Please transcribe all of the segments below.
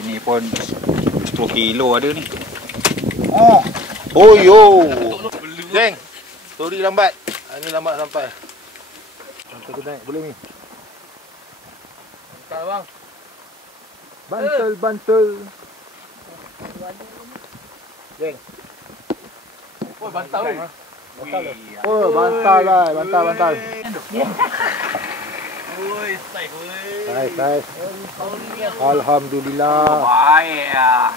ni pun 10 kilo ada ni. Oh yo. Geng. Story lambat. Ini lambat sampai. Kita naik boleh ni. Bantal bang. Bantal. Geng. Oh bantal ni. Oh bantal lah, bantal. Oi, safe oi. Nice. Alhamdulillah. Baik ah.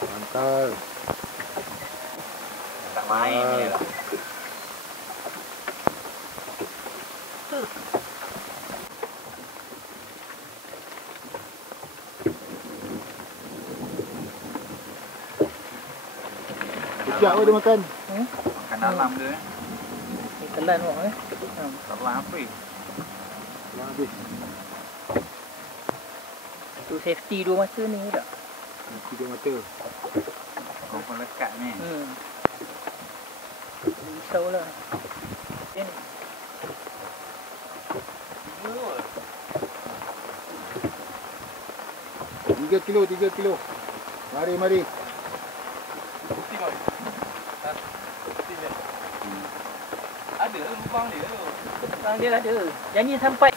Bantal. Tak main ni lah. Sekejap apa dia makan? Makan dalam dia. Telan awak Telan apa? Yang habis. Tu safety dua mata ni tak? Tiga mata. Kau pun lekat ni. Risaulah. Ni. 3 kilo. Mari. Ada lubang dia tu. Dia ada. Janji sampai.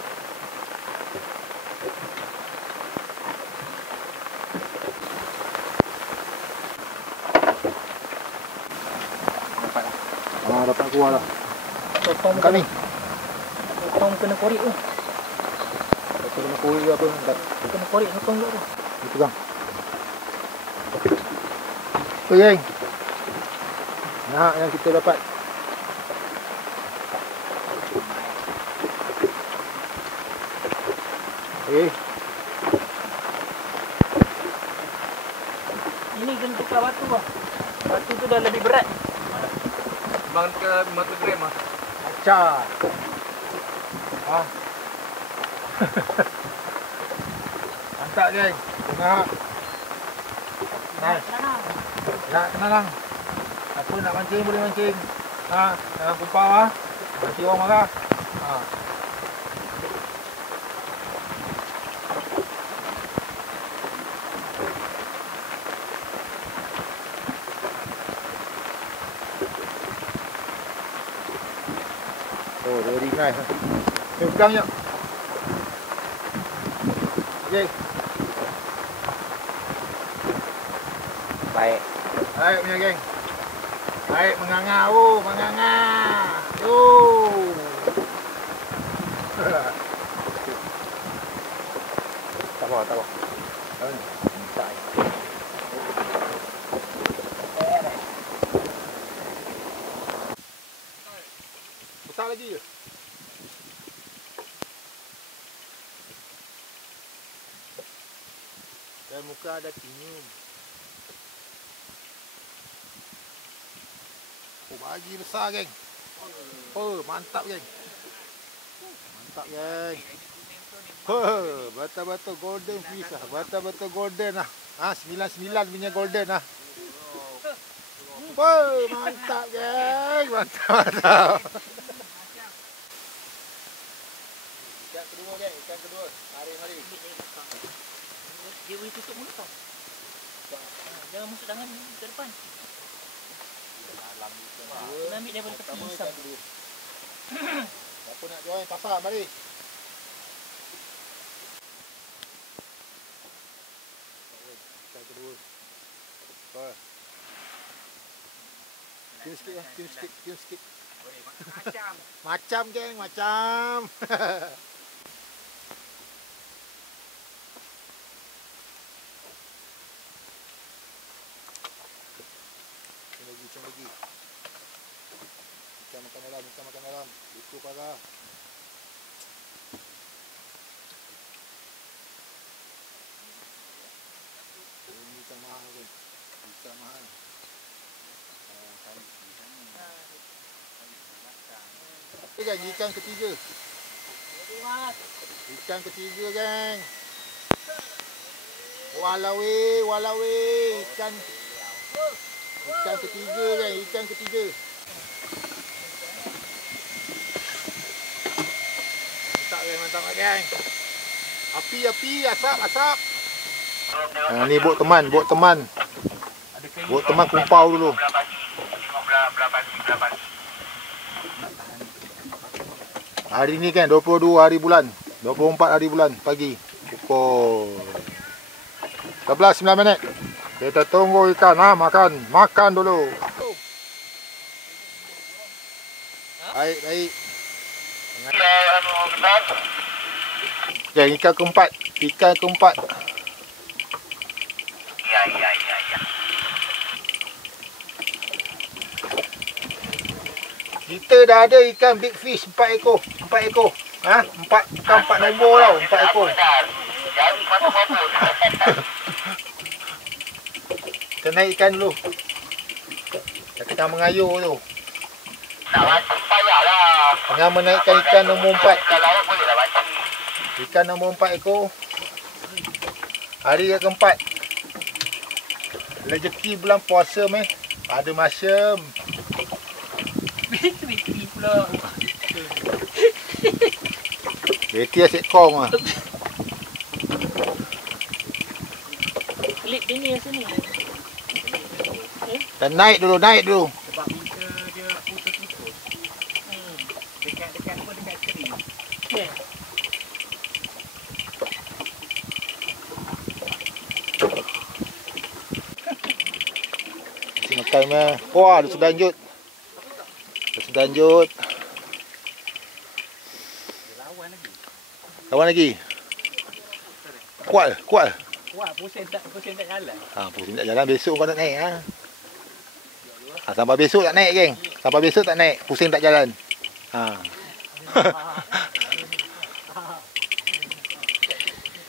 Dapat lah. Dapat keluar lah. Potong Kami. Potong kena korek tu. Kena korek ke apa? Kena korek potong dulu tu. Ni pegang. Oh geng. Nah, yang kita dapat. Okey. Ini kena tukar batu lah. Batu tu dah lebih berat. Bang ke 500 gram ah. Acah. Mantap geng. Tengah. Nice. Nak kenal lang. Apa nak mancing boleh mancing. Jangan kumpau nanti orang marah. Oh, very nice. Ni pegang jap. Okey. Baik. Baik punya geng. Baik menganga. Menganga. Tak apa. Santai. Besar lagi je. Dan muka ada tinyum. Oh, bagi besar geng. Oh, mantap geng. Oh, betul-betul golden fish lah. Betul-betul golden lah. 99 punya golden lah. Oh, mantap geng. Mantap. Ikan kedua geng, Mari. Dia boleh tutup mulut tau. Jangan masuk tangan ke depan. Kita ambil daripada tepi hisap. Siapa nak join pasar, mari. Ikan kedua. Tium sikit. Macam geng, macam. Ikan lagi. Ikan makan dalam. Itu parah. Ini ikan mahal kan. Ikan mahal. Ini kan ikan ketiga. Ikan ketiga geng. Walau ikan ketiga geng, ikan ketiga. Mantap geng. Api, asap. Ni buat teman. Buat teman kumpau dulu. Hari ni kan 22 hari bulan. 24 hari bulan pagi. Pukul 11:09 minit. Kita tunggu ikan makan dulu. Baik. Ya, ikan keempat. Ya. Kita dah ada ikan big fish 4 ekor. 4 ekor. Bukan 4 nombor tau, 4 ekor. Kita naik ikan dulu. Kita mengayuh tu. Tengah menaikkan ikan nombor 4. Ikan nombor 4 ekor. Hari yang keempat. Rezeki bulan puasa meh. Ada masyam. Betri pula. Betri asyik kong lah. Klip dia ni rasa ni. Dan naik dulu. Sebab minta dia putus-putus. Dekat kering. Ya. Makan meh. Wah, dia sudah lanjut. Lawan lagi. Kuat. Wah, pusing tak jalan. Pusing tak jalan, besok kau nak naik sampai besok tak naik, geng. Sampai besok tak naik, pusing tak jalan.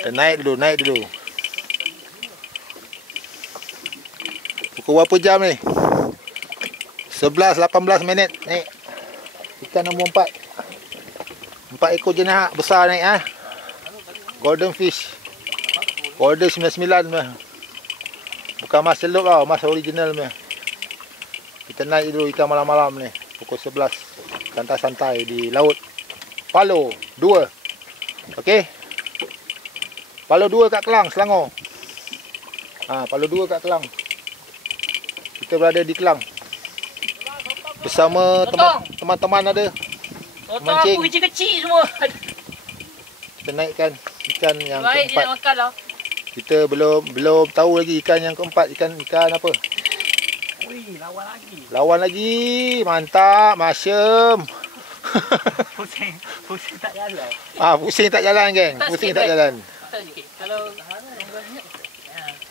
Naik dulu. Pukul berapa jam ni? 11:18 minit naik. Ikan nombor 4. 4 ekor jenis besar naik Golden fish. Golden 99 meh. Bukan mas celup tau, mas original meh. Kita naik dulu ikan malam-malam ni. Pukul 11. Santai-santai di laut Palo 2. Okey. Palo 2 kat Kelang, Selangor. Palo 2 kat Kelang. Kita berada di Kelang. Bersama teman-teman ada. Mancing. Aku kecil-kecil semua. Kita naikkan ikan yang baik keempat. Dia nak makan lah. Kita belum tahu lagi ikan yang keempat. Ikan apa? Ui, lawan lagi. Mantap, masyam. Pusing tak jalan. Pusing tak jalan, geng. Pusing tak jalan. Tak sikit. Kalau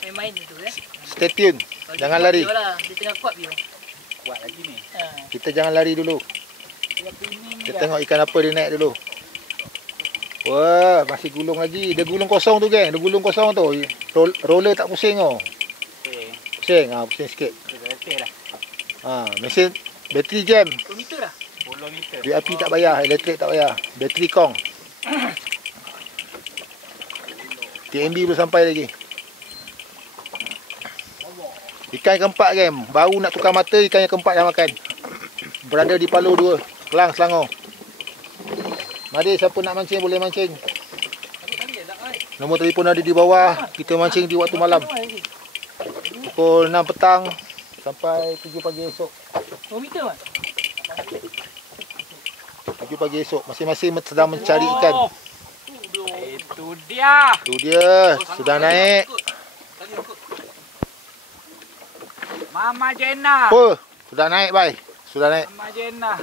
main tu Stay tune. Jangan lari. Dia tengah kuat dia. Kuat lagi ni. Kita jangan lari dulu. Kita tengok ikan apa dia naik dulu. Wah, masih gulung lagi. Dia gulung kosong tu, geng. Dia gulung kosong tu. Roller tak pusing oh. Pusing. Pusing sikit. Mesin bateri jam. 10 meter dah. 10 meter. Dia api tak bayar, elektrik tak bayar. Bateri kong. TMB belum sampai lagi. Ikan keempat, geng. Baru nak tukar mata, ikan yang keempat dah makan. Berada di Palo 2, Kelang, Selangor. Mari siapa nak mancing boleh mancing. Nombor telefon ada di bawah. Kita mancing di waktu malam. Pukul 6 petang sampai 7 pagi esok. 2 meter kan? 7 pagi esok. Masing-masing sedang mencari ikan. Itu dia. Tu dia. Sudah naik. Mama Jenna. Apa? Sudah naik, bye. Sudah naik. Mama Jenna.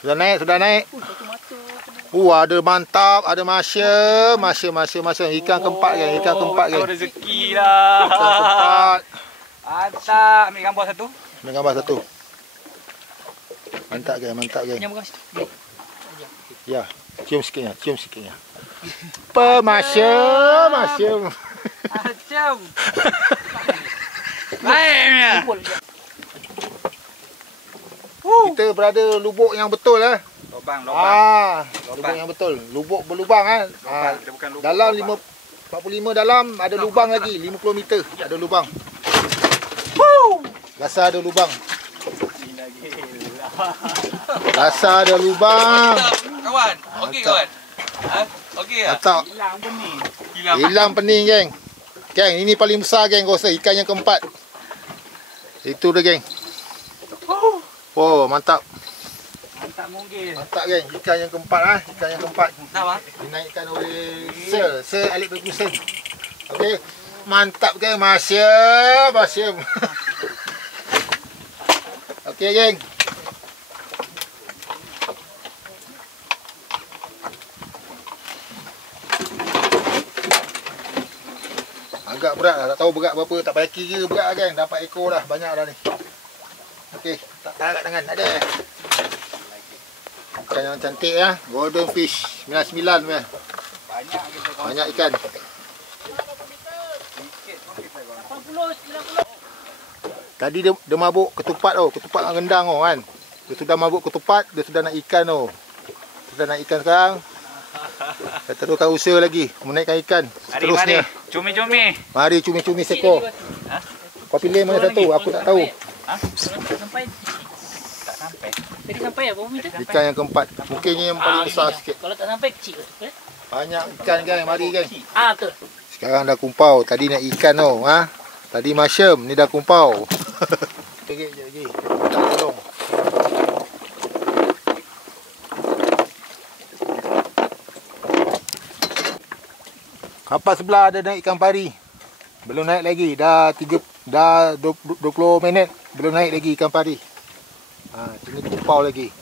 Sudah naik. Ada mantap, ada masyam. Ikan keempat, geng. Ikan keempat, geng. Rezeki lah. Ikan keempat. Mantap. Ambil gambar satu. Ambil gambar satu. Mantap, geng. Yang bekas tu. Ya, cium sikitnya. Masyam. Macam. Baiknya. Kita berada lubuk yang betul Lubang. Lubuk yang betul. Lubuk berlubang Dia bukan lubang. Dalam 45 dalam ada lubang lagi 50 meter ada lubang. Rasa ada lubang. Rasa ada lubang. Kawan. Okey kawan. Okey lah. Mantap. Hilang pun ni. Hilang pening, geng. Geng, ini paling besar, geng. Kau rasa ikan yang keempat. Itu dia, geng. Oh, mantap. Mantap munggil. Mantap, geng. Ikan yang keempat, ah. Ikan yang keempat. Mantap ah. Dinaikkan oleh Sir Alex Ferguson. Okey. Mantap, geng. Masyam. Okey, geng. Agak berat lah. Tak tahu berat berapa. Tak payah kira berat lah, geng. Dapat ekor dah. Banyak dah ni. Okey. Tak tarik tangan. Ada. Ikan yang cantik ya. Golden fish. 99 punya. Banyak kita kau. Banyak ikan. 80, 90. Tadi dia mabuk ketupat tau. Ketupat dengan rendang tau kan. Dia sudah mabuk ketupat. Dia sudah nak ikan tau. Sudah nak ikan sekarang. Kita teruskan usaha lagi. Menaikkan ikan. Mari, Seterusnya. Cumi-cumi. Mari cumi-cumi sekor. Ha? Kau pilih mana satu. Aku tak tahu. Ha? Tak sampai. Tak sampai. Tadi sampai berapa meter? Ikan yang keempat. Mungkinnya yang paling besar sikit. Kalau tak sampai kecil ke? Banyak ikan, geng. Mari, geng. Betul. Sekarang dah kumpau. Tadi nak ikan tau. Ha? Tadi masyam. Ni dah kumpau. Sekejap lagi. Tak tolong. Kapal sebelah ada naik ikan pari. Belum naik lagi. Dah 20 minit. Belum naik lagi ikan pari. Sini kumpau lagi.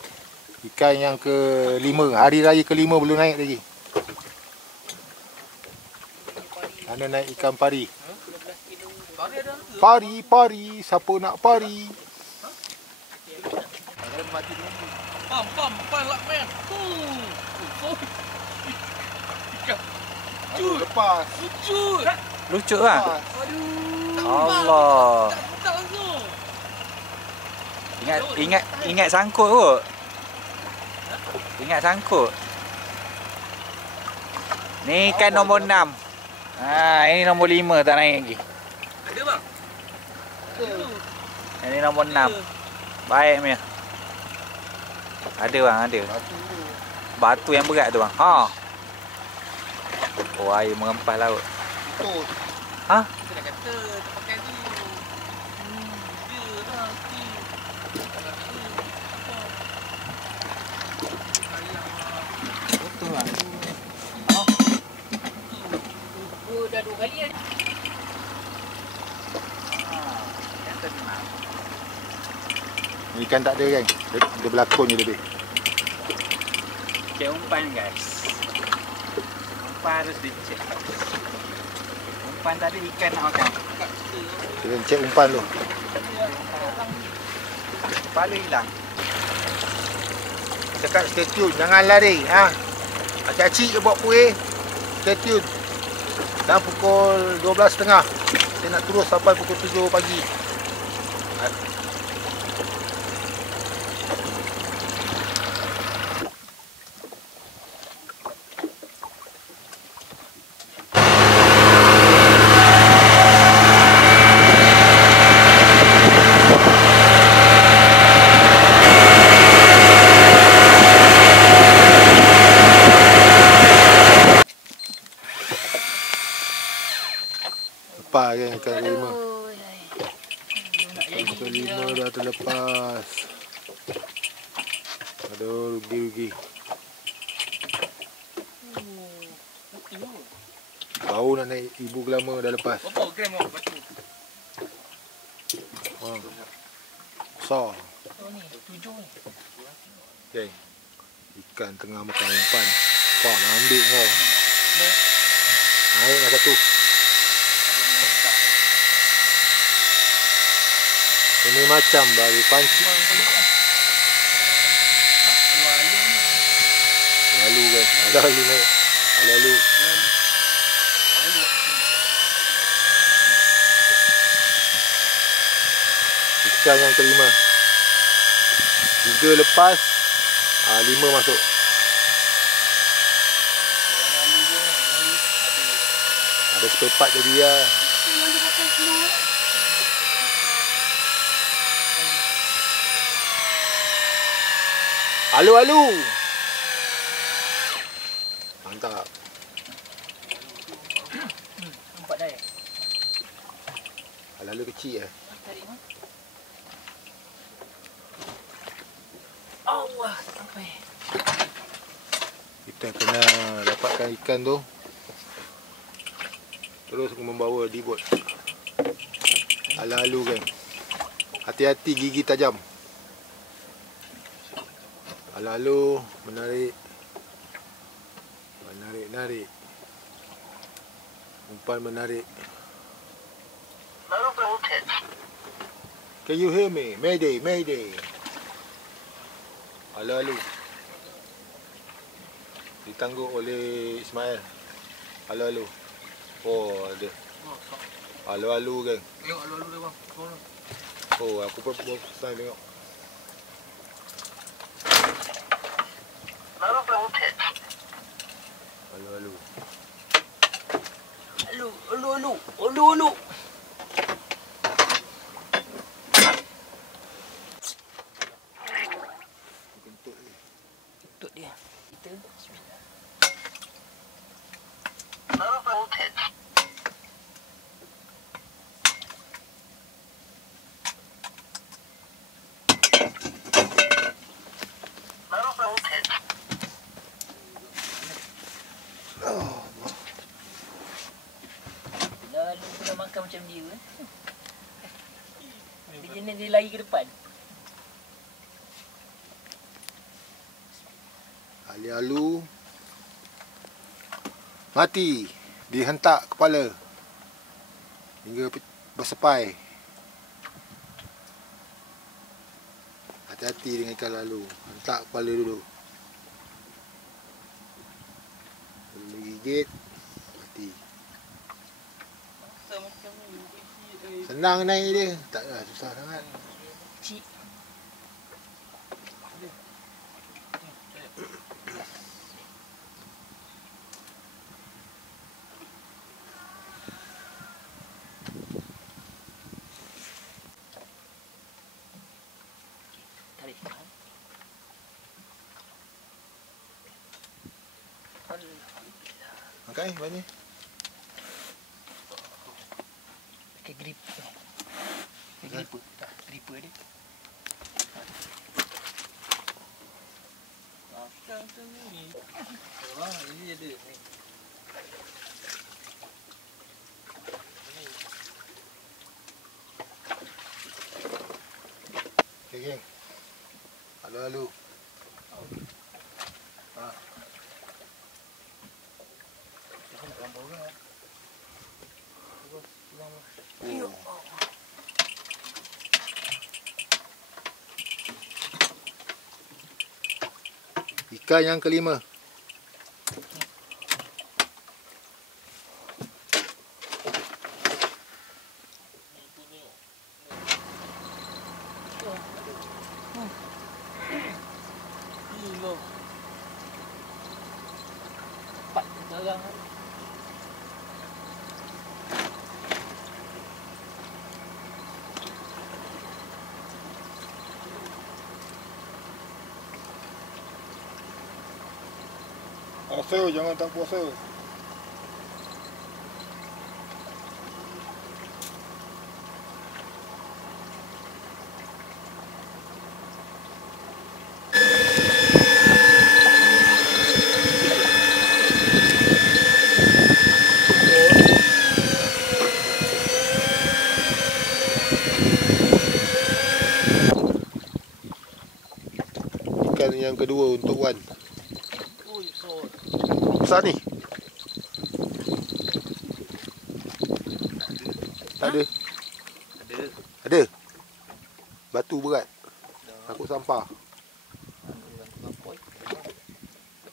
Ikan yang ke-5. Hari raya ke-5 belum naik lagi. Mana naik ikan pari. Pari. Siapa nak pari? Pam lah men. Lepas. Lucu lah. Aduh. Allah. Tak langsung. Ingat sangkut kot. Ingat sangkut. Ni ikan nombor 6. Ini nombor 5 tak naik lagi. Ada bang? Ini nombor 6. Baik punya. Ada bang, ada. Batu yang berat tu bang. Oh, air merempas laut. Itu. Ha? Kita dah kata tak pakai tu. Dia lah. Betul bang. Dah 2 kali kan? Yang tenang. Ikan tak ada, kan? Dia berlakon je lebih. Cek umpan guys. Umpan harus dicek. Umpan tadi ikan nak makan. Kita cek umpan tu. Kepala hilang. Cakap stay tune. Jangan lari. Acik-acik je buat kuih. Stay tune. Dah pukul 12.30. Saya nak terus sampai pukul 7 pagi. Lepas kan ikan kelima. Ikan kelima dah terlepas. Aduh, rugi-rugi. Bau nak naik ibu gelama dah lepas. Berapa gram awak batu? Besar. Oh ni, 7 ni. Okay. Ikan tengah makan umpan. Kau nak ambil kau. Naik lah satu. Ini macam baru pancing. Lalu kan. Lalu naik. Lalu. Ikan yang kelima. 3 lepas. 5 masuk. Ada spare part jadi lah. Alu. Mantap. Lalu kecil Tarik mah. Allah, sampai. Kita kena dapatkan ikan tu, terus membawa di bot. Lalu kan, hati-hati gigi tajam. Lalu menarik, menarik, umpan menarik. Can you hear me? Mayday, mayday. Lalu ditangguh oleh Ismail. Lalu. Oh, ada. Lalu kan. Tengok lalu dia bang. Oh, aku pun pesan tengok. Lalu. Ulu. Untuk dia. Kita bismillah. Lalu kena makan macam dia kan. Dia jenis dia lari ke depan. Lalu mati, dihentak kepala hingga bersepai. Hati-hati dengan ikan lalu, hentak kepala dulu. Lalu gigit, mati. Senang naik dia, taklah susah sangat. Cik. Tarik. Angkat ni, banyak. Pakai grip. Gripper. Tak, gripper dia. Makan tu ni. Wah, ini ada. Okay, geng. Lalu. Kita nak gambar orang. Oh. Ikan yang kelima. Gila. Empat sekarang. Puasa, jangan tak puasa. Ikan yang kedua untuk Wan. Ui, so. Besar ni? Tak ada. Ada. Ada? Batu berat. Takut sampah.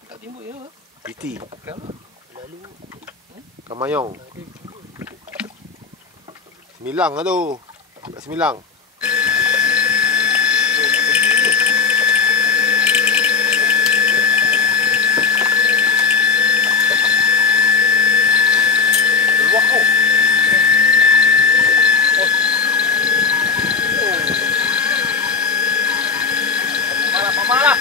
Tak timbul ya. Piti. Lalu Kamayong. Semilang lah tu. Kat Semilang. Malah.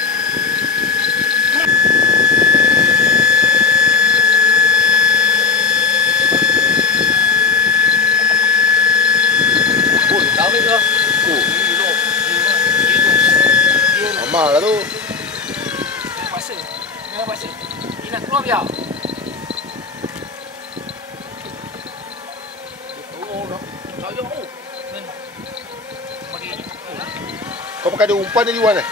Kemau biar. Oh, tak jauh. Bagi. Kau pakai ada umpan ni Yuan eh?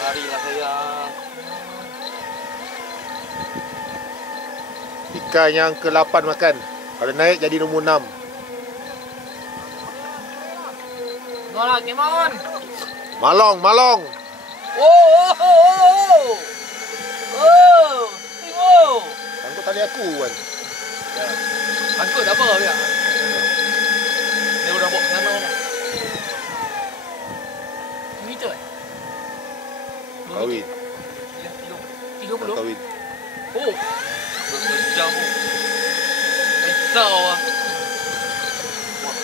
Larilah sayang. Ikan yang ke-8 makan. Kalau naik jadi nombor 6. Tengoklah, Kemon. Malong, malong. Oh. Tengok. Sangkut tali aku kan. Angkut tak apa biar. Dia udah bawa ke sana dah. Meter eh? Kawin. 30. Kawin. Oh. Berjam tu. Risau lah. Wah,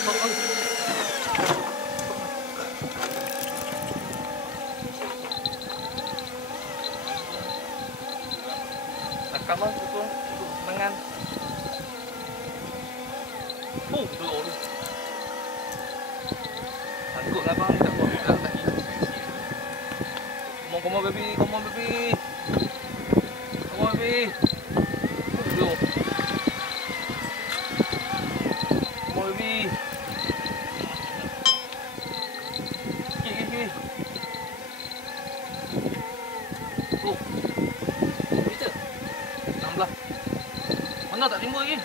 Takam lah, betul. Senangan. Oh, belum ni. Sangkut lah bang, tak buat gerak lagi. Come on baby, come on baby. Come on baby. Belum. Come on baby. Sikit. Oh. Meter. 16. Mana tak timbul lagi?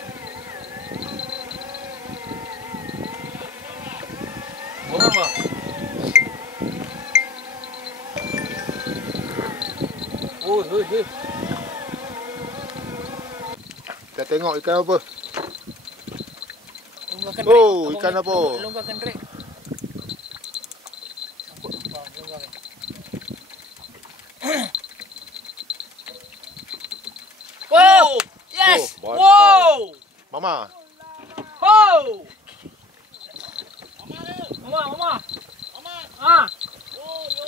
Orang apa? Oh, hei. Kita tengok ikan apa. Longgarkan Oh, drag. ikan apa? Longgarkan drag. Sangkut. Longgarkan. Wow! Yes! Oh, Wow! Mama. Wow! Mama. Ah. Oh, yo.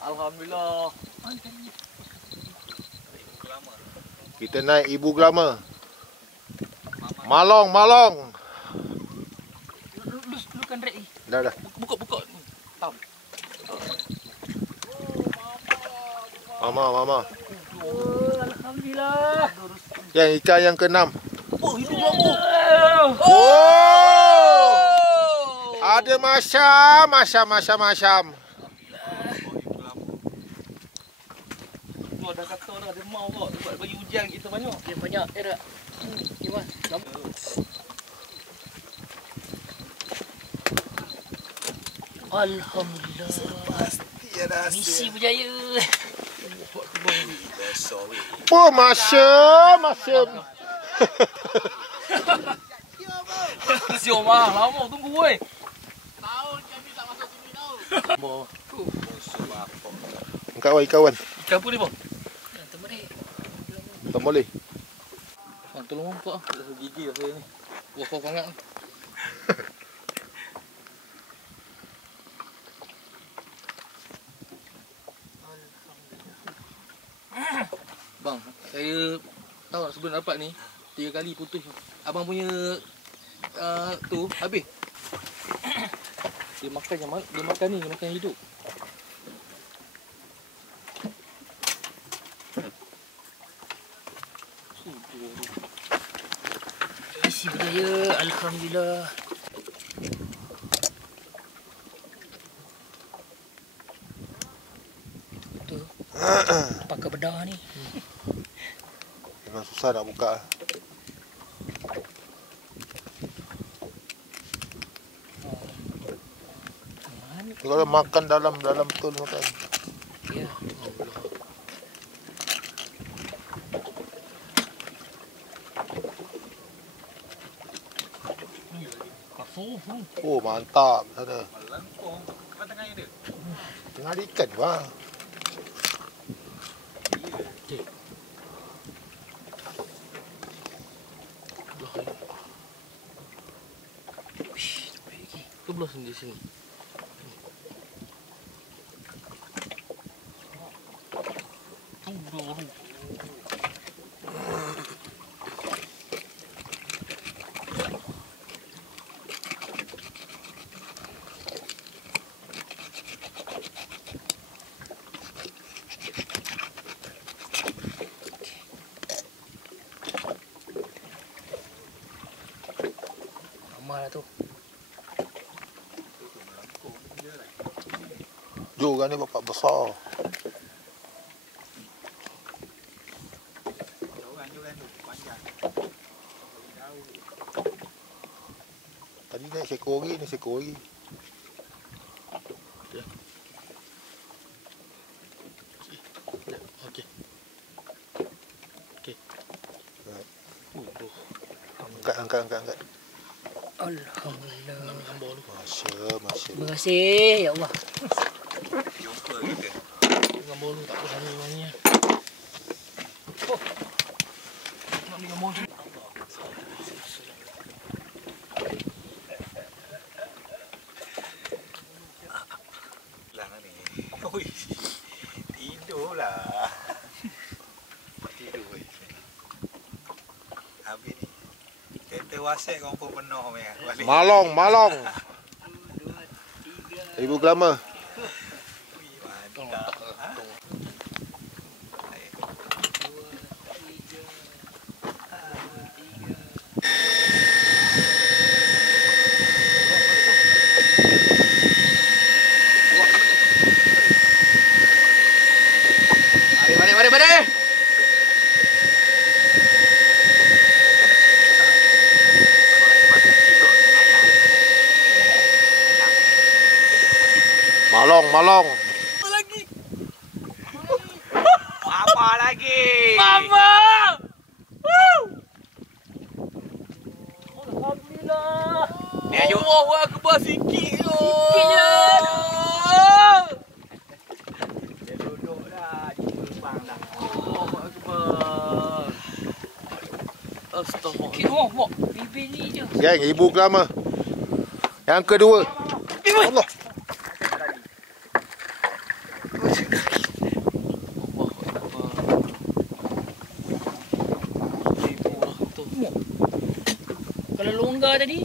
Alhamdulillah. Kita naik ibu gelama. Malong. Lukan drag ni. Dah. Buka. Tam. Mama. Oh, alhamdulillah. Yang ikan yang ke-6. Oh, hidup lampu. Oh! Ada macam. Oh, dah kata dah dia mau kok buat bagi ujian kita banyak. Dia banyak dia dah. Gimana? Alhamdulillah. Misi berjaya. Oh, macam. Siom ah, lama tunggu weh. Tahu kami tak masuk sini tahu. Kawan. Ikan apa ni bang? Tak boleh. Tolong nampak ah. Gigi lah saya ni. Besar sangat ni. Bang, saya tahu tak sebelum dapat ni 3 kali putus. Abang punya tu habis. Dia makan yang mana? Dia makan ni, dia makan hidup. Isi berjaya, alhamdulillah. Tu pakai bedah ni. Memang susah nak buka. Kalau makan dalam betul makan. Ya. Oh mantap sana. Melengkung. Apa tengahnya dia? Tengah ada ikan bang. Okey. Tu belah sini di sini. Lama lah tu. Juga ni bapak besar. Joran tu panjang. Tadi naik seekor lagi, ni seekor lagi. Okey. Okey. Angkat. Alhamdulillah. Masya. Terima kasih ya Allah. Jumpa kita. Gambar lu tak boleh hanya ni. Nak ambil gambar tu. Lang ni. Oi. Tidurlah. Tidur weh. Habis ni. Kereta WhatsApp kau pun penuh meh. Balik. Malong. Ibu Gelama. Mantap. Ha? Mari. Malong. Apa lagi? Mama! Alhamdulillah. Ni ayuh. Allahu Akbar sikit je. Dia duduk dah. Dia terbang dah. Allahu Akbar. Astagfirullah. Sikit mak. Bibir ni je. Geng, Ibu Gelama. Yang kedua. Allah. Kalau longgar tadi.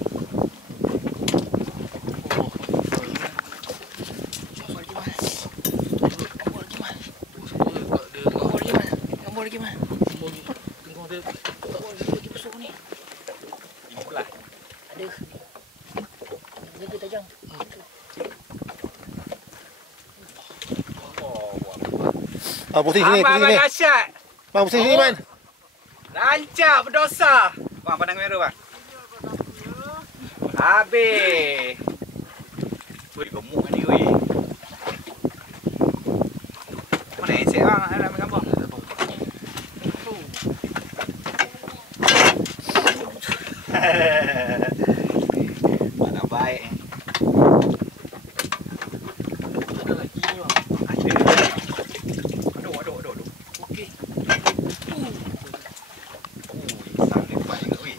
Gambar lagi mana? Lagi besar ni. Ini belah. Ada. Jaga tajam. Pusing sini. Abang dahsyat. Bang, pusing sini, Man. Rancak berdosa. Bang, pandang kamera bang. Habis. Wih, gemuk ni weh. Mana handset bang? Nak ambil gambar. Mana baik. Ada lagi ni bang. Ada. Aduh. Okey. Sang lepas juga weh.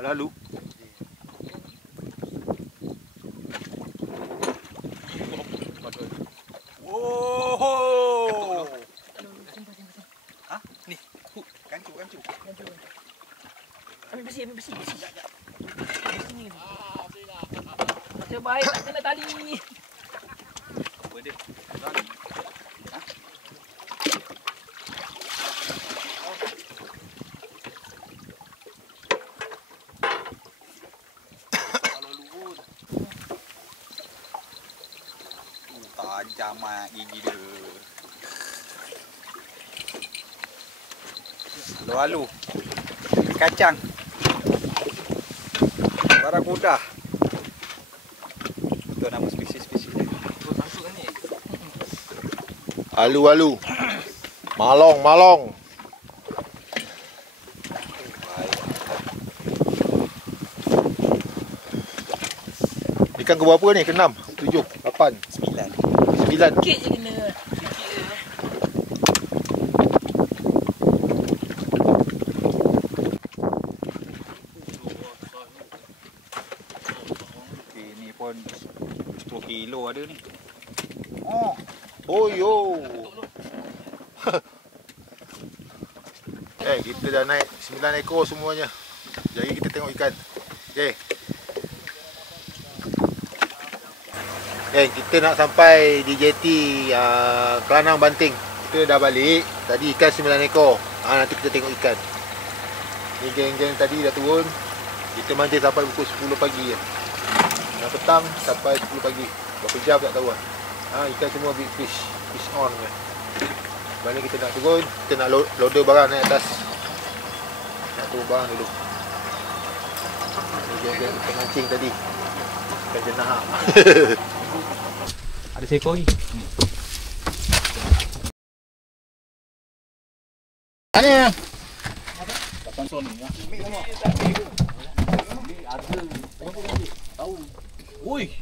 Lalu wow. Ha? Ni. Kancu. Ambil besi. Sini. Macam baik tak kena tali. Apa dia? Ha? Tajam gigi dia. Alu-alu. Kacang. Barakuda. Itu nama spesies-spesies dia. Alu-alu. Malong. Ikan ke berapa ni? Ke-6, 7, 8, 9. Sikit je kena. Ini pun 10 kilo ada ni. Oh yo. Kita dah naik 9 ekor semuanya. Jadi kita tengok ikan. Kita nak sampai di jeti Kelanang Banting. Kita dah balik. Tadi ikan 9 ekor. Nanti kita tengok ikan. Ni geng-geng tadi dah turun. Kita mancing sampai pukul 10 pagi. Yang petang sampai 10 pagi. Berapa jam tak tahu lah. Ikan semua big fish. Fish on kan. Balik kita nak turun. Kita nak loader barang naik atas. Nak turun barang dulu. Ni geng-geng kita mancing tadi. Ikan jenahak. Ada seekor lagi. Mana?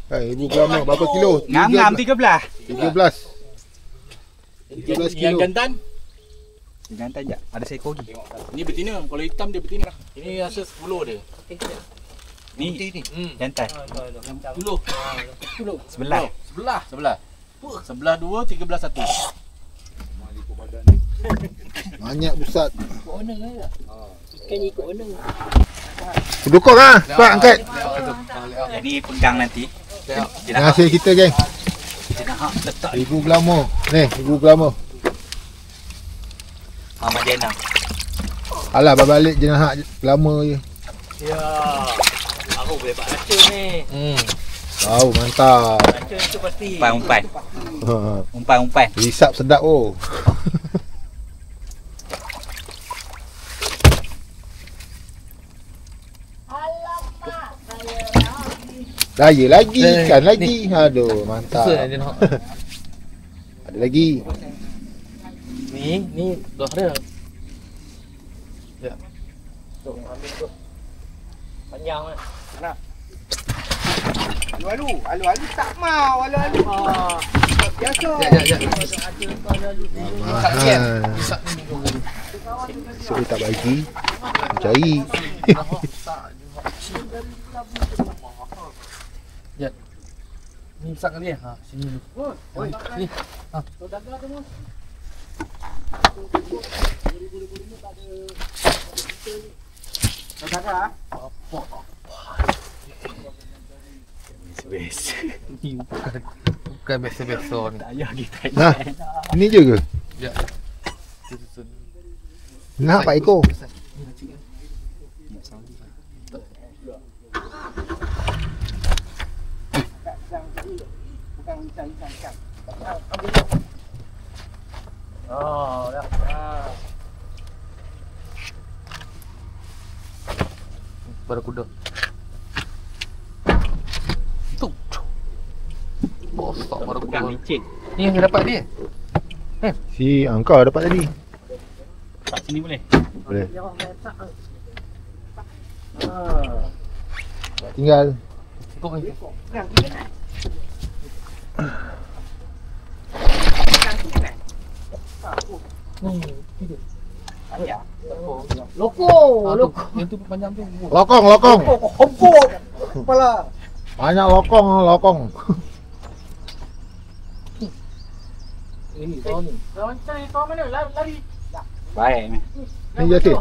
Ibu gram berapa kilo? Ngam-ngam 13. 13 Yang kilo. jantan? Jantan je. Ada seekor lagi. Ni betina. Kalau hitam dia betina. Ini rasa 10 dia. Ni jantan. 10. Sebelah. Sebelah 2, 13 1. Banyak pusat. Ikut owner lah. Ikan ikut owner. Dukung Pak angkat. Jadi pegang nanti. Yang hasil kita geng. Jenahak letak Ibu glamour. Ni, ibu glamour. Ahmad Jenah. Alah balik jenahak glamour je. Ya. Aku boleh buat racun ni. Tahu mantap. Racun tu pasti. Umpan. Umpan. Hisap sedap oh. Daya lagi, ikan lagi. Aduh, mantap. Ada lagi. Ni dah ada. Ya. Tu ambil tu. Panjang kan. Mana? Alu-alu tak mau, alu-alu. Biasa. Ya. Mahal. So tak bagi. Cari. Ya. Ni besar kali sini dulu. Sini. Biasa. Bukan biasa-biasa ni. Tak payah kita. Nah, ini je ke? Ya. Nah, 4 ekor. Oh, dah. Barakuda. Tu. Bosak barakuda. Pegang licin. Ni yang dapat dia. Si kau dapat tadi. Tak sini boleh. Boleh. Tinggal. Ikut ni. Loko. Yang tu panjang tu. Lokong. Hopok kepala. Banyak lokong. Ini tahun ni. Kau mana? Lari. Baik ni. Ni Yasin.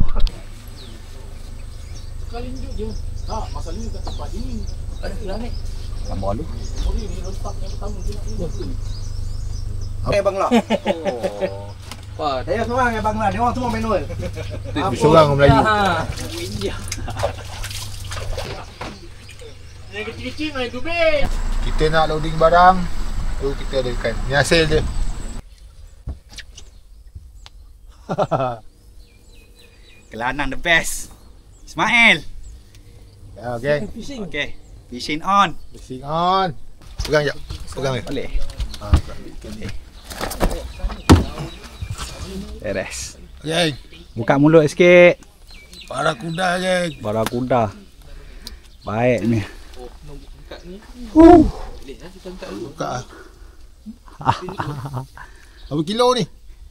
Sekali tunjuk je. Pasal ni kat tempat ini. Ada lah ni. Gambar lu. Sorry ni rosak yang pertama dia nak ni. Bangla. Wah, Saya seorang Bangla, dia orang semua manual. Seorang Melayu. yang kecil-kecil main tu be. Kita nak loading barang. Tu kita ada ikan. Ni hasil dia. Kelanang the best. Ismail. Ya, geng. Okay. Fishing on. Fishing on. Pegang jap. Pegang ni. Boleh. Ha, Beres. geng. Buka mulut sikit. Barakuda, geng. Barakuda. Baik ni. Buka ni. Boleh lah kita angkat dulu. Buka ah. Berapa kilo ni?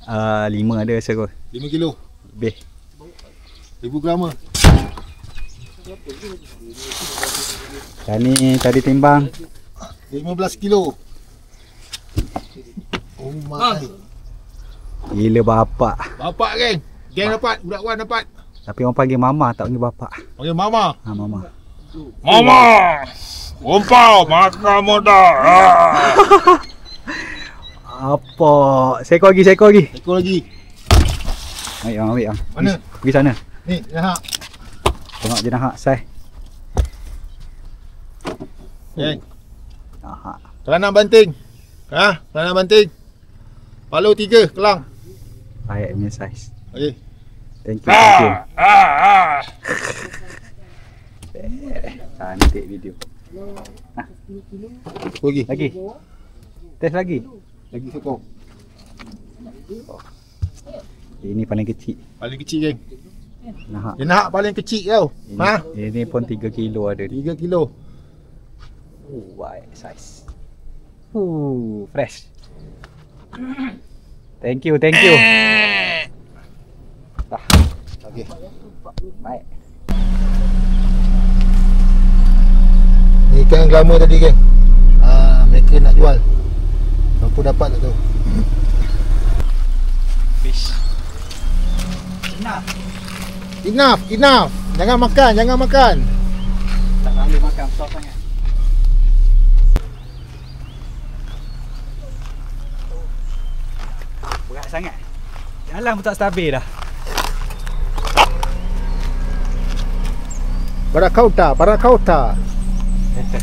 5 ada rasa kot. 5 kilo. Lebih. 1000 gram. Dan ni tadi timbang 15 kilo. Oh my. gila bapak. Bapak, geng. Geng dapat, budak Wan dapat. Tapi orang panggil mama, tak panggil bapak. Panggil mama. Ha, mama. Mama. Umpau makan muda. Apa? Seekor lagi, seekor lagi. Ekor lagi. Ambil yang. Mana? Pergi sana. Ni, dah. Tengok je dah sai. Geng. Aha. Kelanang banting. Ha, kelanang banting. Palu 3 kelang. Baik punya saiz. Okey. Thank you, thank you. Cantik video. Lagi. Lagi. Test lagi. Lagi sekor. Ini paling kecil. Paling kecil, geng. Nah. Dia nak paling kecil tau. Ha? Ini pun 3 kilo ada ni. 3 kilo. Baik saiz. Fresh. Thank you, thank you. Dah. Okey. Baik. Ni ikan glamour tadi, geng. Mereka nak jual. Mampu dapat tak tahu. Fish. Enough. Enough. Jangan makan. Tak boleh makan besar sangat. Berat sangat. Jalan pun tak stabil dah. Barakauta. Betul.